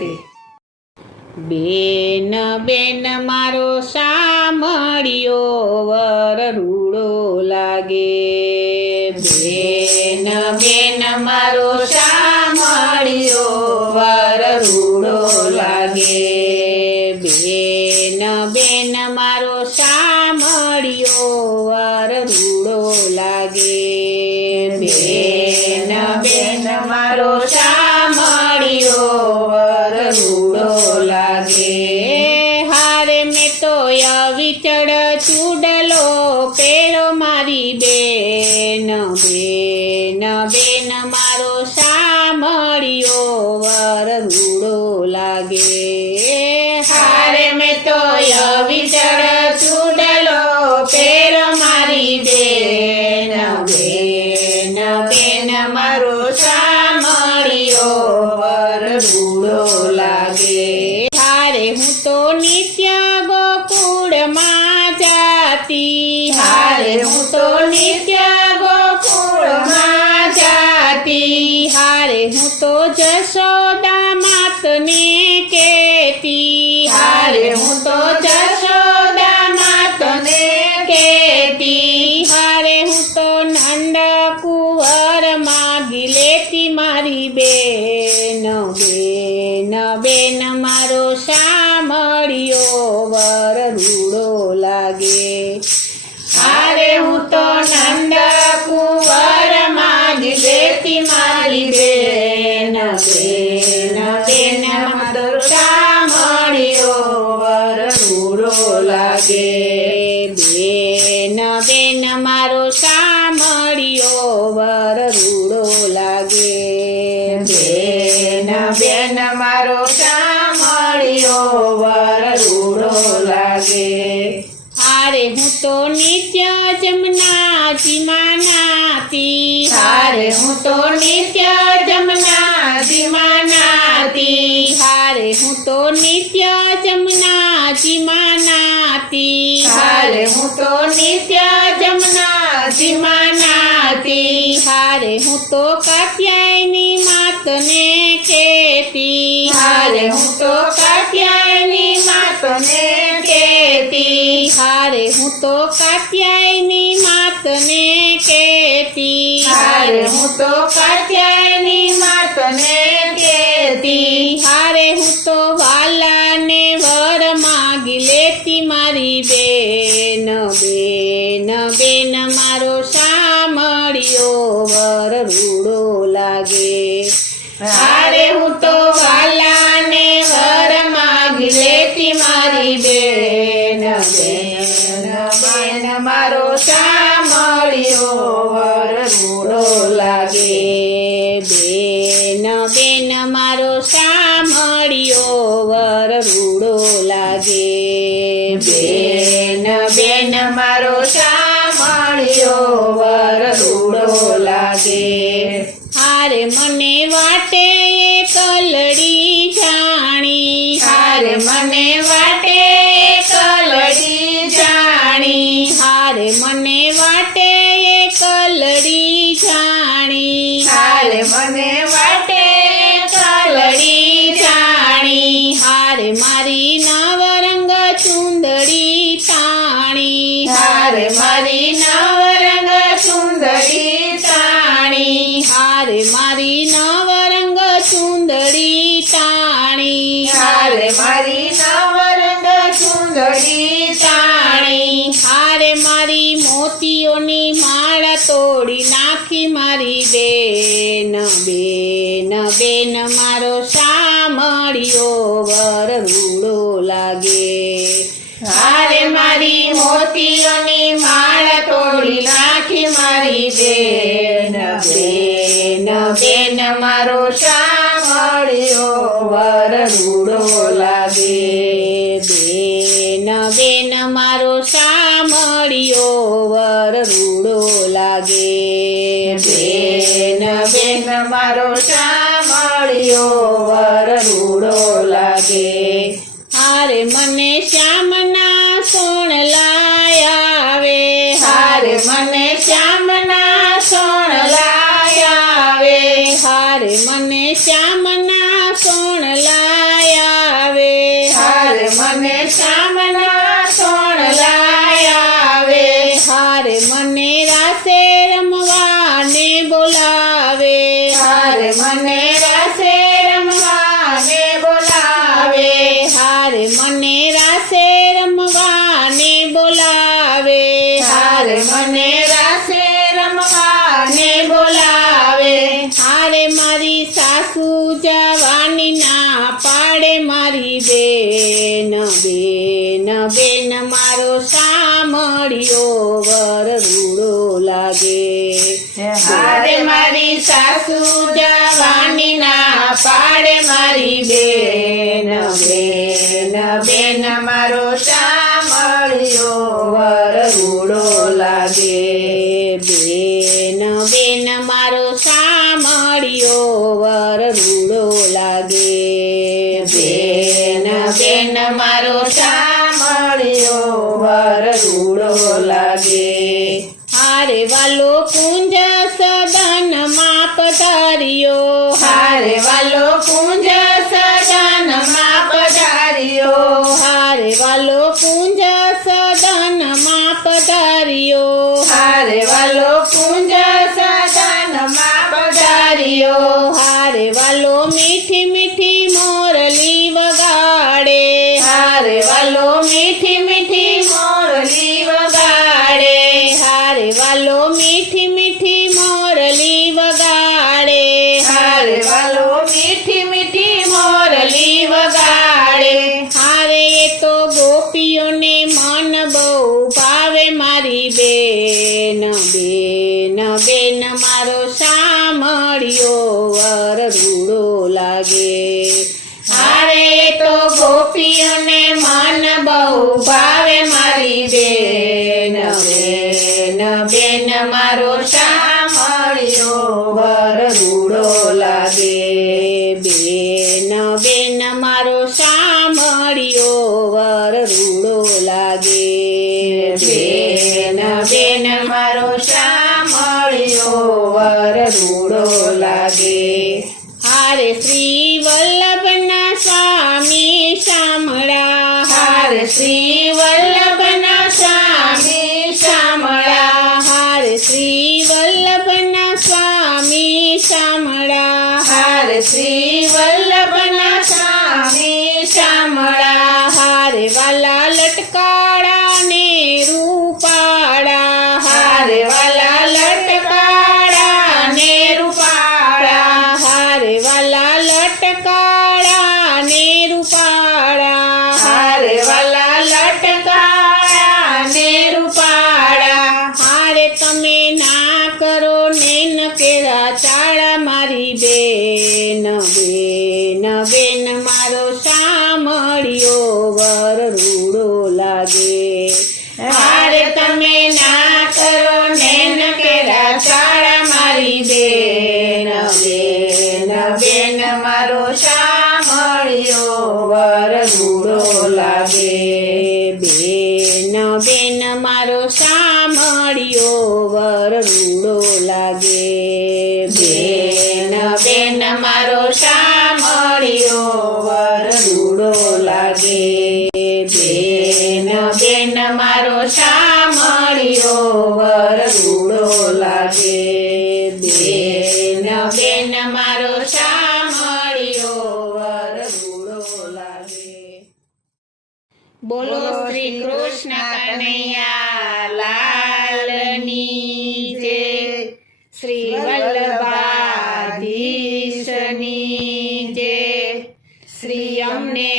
રાધે. બેન બેન મારો સામળિયો વર રૂડો લાગે. બેન બેન મારો સામળિયો વર રૂડો લાગે. બેન બેન મારો સામળિયો વર રૂડો લાગે. બેન બેન મારો સામળિયો વર રૂડો લાગે. હારે મેં તો અવિચળ ચૂડલો પેલો મારી બેન. બેન બેન મારો સામળિયો વર રૂડો લાગે. હારે મેં તો અવિચળ ચૂડલો પેલો મારી બેન. બેન બેન મારો સામળિયો વર રૂડો લાગે. હારે હું તો નિત્ય ગોકુળમાં જાતી. હારે હું તો નિત્ય ગોકુળમાં જાતી. હારે હું તો જશોદા માતને કહેતી. હારે હું તો જશોદા માતને કહેતી. હારે હું તો નંદ કુંવર માગી લેતી મારી બેન. બેન બેન મારો સામળિયો વર રૂડો લાગે. હારે હું તો નંદ કુંવર માગી લેતી મારી બેન. બેન બેન મારો સામળિયો વર રૂડો લાગે. બેન બેન મારો સામળિયો વર રૂડો લાગે. બેન બેન મારો સામળિયો વર રૂડો લાગે. હારે હું તો નિત્ય જમનાજીમાં નાતી. હારે હું તો નિત્ય જમનાજીમાં નાતી. હારે હું તો નિત્ય જમનાજીમાં નાતી. હારે હું તો નિત્ય જમનાજીમાં નાતી. હારે હું તો કાત્યાયની માતને કહેતી. હારે હું તો કાત્યાયની માતને કહેતી. હારે હું તો કાત્યાયની માતને કહેતી. હારે હું તો કાત્યાયની માતને કહેતી. હારે હું તો વાલાને વર માગી લેતી મારી બેન. બેન બેન મારો સામળિયો વર રૂડો લાગે. હારે હું તો વાલાને વર માગી લેતી મારી બેન. બેન બેન મારો સામળિયો વર રૂડો લાગે. બેન બેન મારો સામળિયો વર રૂડો લાગે. બેન બેન મારો સામળિયો વર રૂડો લાગે. હારે મને વાટે કલડી જાણી. હારે મને વાટે કલડી જાણી. હારે મને વાટે કલડી જાણી. હારે મને વાટે કલડી જાણી. હારે મારી નવરંગ ચુંદડી તાણી. હારે મારી નવરંગ ચુંદડી તાણી. હારે મારી નવરંગ ચુંદડી તાણી. હારે મારી નવરંગ ચુંદડી તાણી. હારે મારી મોતીઓની માળા તોડી નાખી મારી બેન. બેન બેન મારો સામળિયો વર રૂડો લાગે. હારે મારી મોતીઓની માળા તોડી નાખી મારી બેન. બેન બેન મારો સામળિયો વર રૂડો લાગે. બેન બેન મારો સામળિયો વર રૂડો લાગે. બેન બેન મારો સામળિયો વર રૂડો લાગે. હારે મને શ્યામના સોણલા આવે. હારે મને શ્યામના સોણલા આવે. હારે મને શ્યામના સોણલા બેન બેન બેન મારો સાંભળ્યો વર રૂડો લાગે હારે મારી સાસુ જવાની ના પાડે મારી બેન બેન બેન મારો સાંભળ્યો વર રૂડો લાગે બેન બેન મારો સાંભળ્યો વર રૂડો લાગે બેન બેન મારો સાંભળ્યો વર રૂડો લાગે હારે વાલો કુંજ સદન માં પધાર્યો હારે વાલો કુંજ સદન માં પધાર્યો હારે વાલો કુંજ સદન માં પધાર્યો હારે વાલો કુંજ સદન માં પધાર્યો હારે વાલો મીઠી મીઠી મોરલી વગાડે હારે વાલો મીઠી મીઠી મોરલી વગાડે હારે વાલો મીઠી મીઠી મોરલી વગાડે હારે વાલો મીઠી મીઠી મોરલી વગાડે હારે એ તો ગોપીઓને મન બહુ ભાવે મારી બેન બેન બેન મારો સાંભળ્યો વર રૂડો લાગે હારે તો ગોપીઓને મન બહુ ભાવે મારી બેન બેન બેન મારો સાંભળ્યો વર રૂડો લાગે બેન બેન મારો સાંભળ્યો વર રૂડો લાગે બેન બેન મારો સાંભળ્યો વર રૂડો લાગે હારે શ્રી વલ્લભના સ્વામી શામળા હારે શ્રી વલ્લભના સ્વામી શામળા હારે શ્રી વલ્લભના સ્વામી શામળા હારે શ્રી વલ્લભના સ્વામી શામળા હારે વાલા લટકાળા ને રૂપાળા હારે વાલા લટકાળા ને રૂપાળા હારે વાલા લટકાળા ને રૂપાળા હારે વાલા લટકાળા ને રૂપાળા હારે તમે ના કરો ને ન કેરા ચાળા મારી બેન બેન બેન મારો સાંભળ્યો વર રૂડો લાગે હારે તમે ના કરો ને ન કેરા ચાળા મારી બેન બેન બેન મારો સાંભળ્યો વર રૂડો લાગે બેન બેન મારો સાંભળ્યો વર રૂડો લાગે બેન બેન મારો સાંભળ્યો વર રૂડો લાગે બેન બેન મારો સાંભળ્યો વર રૂડો લાગે બેન બેન મારો સાંભળ્યો વર રૂડો લાગે બોલો શ્રી કૃષ્ણ કનૈયા લાલની જય શ્રી વલ્લભાધીશની જય શ્રી અમને